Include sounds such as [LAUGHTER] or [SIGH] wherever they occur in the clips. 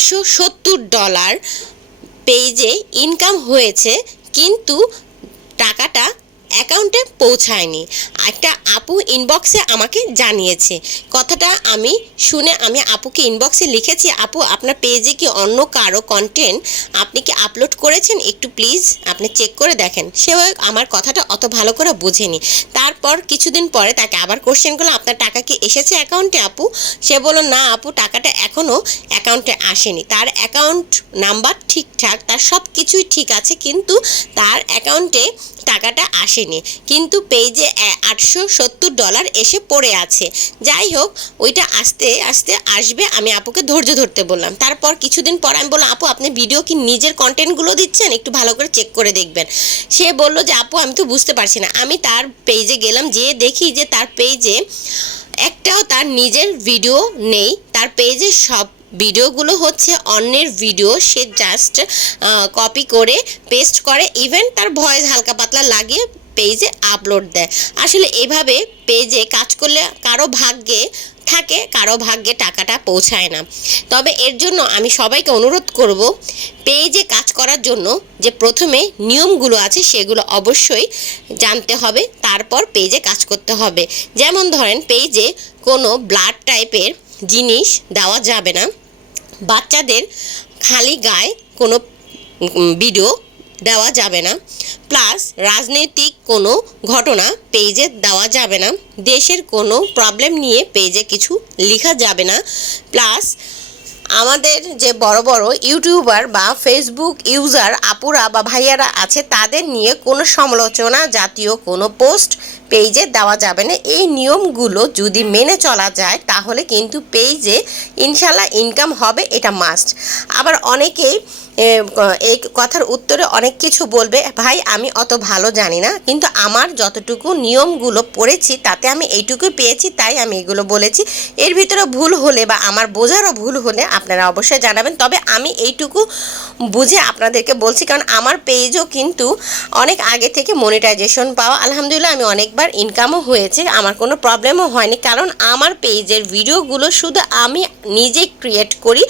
আটশো সত্তর ডলার পেজে ইনকাম হয়েছে কিন্তু টাকাটা অ্যাকাউন্টে পৌঁছায়নি। একটা আপু ইনবক্সে আমাকে জানিয়েছে। কথাটা আমি শুনে আমি আপুকে ইনবক্সে লিখেছি, আপু, আপনার পেজে কি অন্য কারও কন্টেন্ট আপনি কি আপলোড করেছেন? একটু প্লিজ আপনি চেক করে দেখেন। সে আমার কথাটা অত ভালো করে বোঝেনি। তারপর কিছুদিন পরে তাকে আবার কোশ্চেন করলাম, আপনার টাকা কি এসেছে অ্যাকাউন্টে আপু? সে বলল, না আপু, টাকাটা এখনও অ্যাকাউন্টে আসেনি। তার অ্যাকাউন্ট নাম্বার ঠিকঠাক, তার সব কিছুই ঠিক আছে, কিন্তু তার অ্যাকাউন্টে টাকাটা আসেনি। কিন্তু পেজে আটশো সত্তর ডলার এসে পড়ে আছে। যাই হোক, ওইটা আস্তে আস্তে আসবে, আমি আপুকে ধৈর্য ধরতে বললাম। তারপর কিছুদিন পর আমি বললাম, আপু, আপনি ভিডিও কি নিজের কন্টেন্টগুলো দিচ্ছেন? একটু ভালো করে চেক করে দেখবেন। সে বলল যে, আপু, আমি তো বুঝতে পারছি না। আমি তার পেজে গেলাম, যেয়ে দেখি যে তার পেজে একটাও তার নিজের ভিডিও নেই। তার পেজে সব ভিডিওগুলো হচ্ছে অন্যের ভিডিও, সে জাস্ট কপি করে পেস্ট করে ইভেন তার ভয়েস হালকা পাতলা লাগিয়ে পেজে আপলোড দেয়। আসলে এভাবে পেজে কাজ করলে কারও ভাগ্যে থাকে, কারও ভাগ্যে টাকাটা পৌঁছায় না। তবে এর জন্য আমি সবাইকে অনুরোধ করব পেজে কাজ করার জন্য যে প্রথমে নিয়মগুলো আছে সেগুলো অবশ্যই জানতে হবে, তারপর পেজে কাজ করতে হবে। যেমন ধরেন পেজে কোনো ব্লাড টাইপের জিনিস দেওয়া যাবে না। বাচ্চাদের খালি গায়ে কোনো ভিডিও দেওয়া যাবে না। প্লাস রাজনৈতিক কোনো ঘটনা পেজে দেওয়া যাবে না। দেশের কোনো প্রবলেম নিয়ে পেজে কিছু লেখা যাবে না। প্লাস আমাদের যে বড় বড় ইউটিউবার বা ফেসবুক ইউজার আপুরা বা ভাইয়ারা আছে, তাদের নিয়ে কোনো সমালোচনা জাতীয় কোনো পোস্ট পেজে দেওয়া যাবে না। এই নিয়মগুলো যদি মেনে চলা যায়, তাহলে কিন্তু পেজে ইনশাল্লাহ ইনকাম হবে, এটা মাস্ট আবার অনেকেই এই কথার উত্তরে অনেক কিছু বলবে। ভাই, আমি অত ভালো জানি না, কিন্তু আমার যতটুকু নিয়মগুলো পড়েছি, তাতে আমি এইটুকুই পেয়েছি, তাই আমি এগুলো বলেছি। এর ভিতরে ভুল হলে বা আমার বোঝারও ভুল হলে আপনারা অবশ্যই জানাবেন, তবে আমি এইটুকু বুঝে আপনাদেরকে বলছি, কারণ আমার পেজও কিন্তু অনেক আগে থেকে মনিটাইজেশন পাওয়া। আলহামদুলিল্লাহ, আমি অনেকবার ইনকামও হয়েছে, আমার কোনো প্রবলেমও হয়নি, কারণ আমার পেজের ভিডিওগুলো শুধু আমি নিজে ক্রিয়েট করি,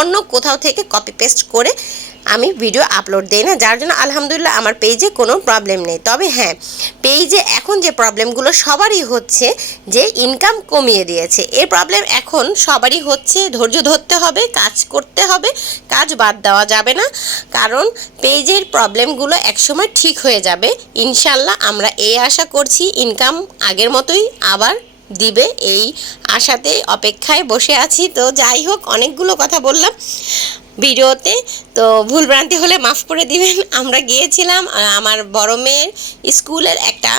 অন্য কোথাও থেকে কপি পেস্ট করে আমি ভিডিও আপলোড দিই না, যার জন্য আলহামদুলিল্লাহ আমার পেজে কোনো প্রবলেম নেই। তবে হ্যাঁ পেজে এখন যে প্রবলেমগুলো সবারই হচ্ছে যে ইনকাম কমিয়ে দিয়েছে। এই প্রবলেম এখন সবারই হচ্ছে, ধৈর্য ধরতে হবে, কাজ করতে হবে, কাজ বাদ দেওয়া যাবে না। কারণ পেজের প্রবলেমগুলো একসময় ঠিক হয়ে যাবে। ইনশাল্লাহ আমরা এই আশা করছি ইনকাম আগের মতোই আবার দিবে এই আশাতে অপেক্ষায় বসে আছি। তো যাই হোক, অনেকগুলো কথা বললাম। ভিডিওতে। তো ভুলভ্রান্তি হলে মাফ করে দিবেন। [LAUGHS] আমরা গিয়েছিলাম আমার বড় মেয়ের স্কুলের একটা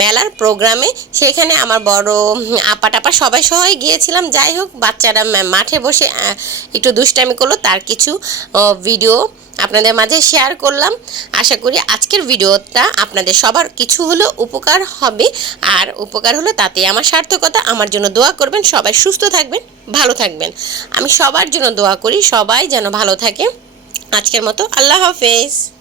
মেলার প্রোগ্রামে। সেখানে আমার বড় আপা টাপা সবাই সবাই গিয়েছিলাম। যাই হোক, বাচ্চারা মাঠে বসে একটু দুষ্টামি করল। তার কিছু ভিডিও আপনাদের মাঝে শেয়ার করলাম। আশা করি আজকের ভিডিওটা আপনাদের সবার কিছু হলো উপকার হবে। আর উপকার হলো তাতে আমার সার্থকতা। আমার জন্য দোয়া করবেন। সবাই সুস্থ থাকবেন, ভালো থাকবেন। আমি সবার জন্য দোয়া করি। সবাই যেন ভালো থাকে। আজকের মতো আল্লাহ হাফেজ।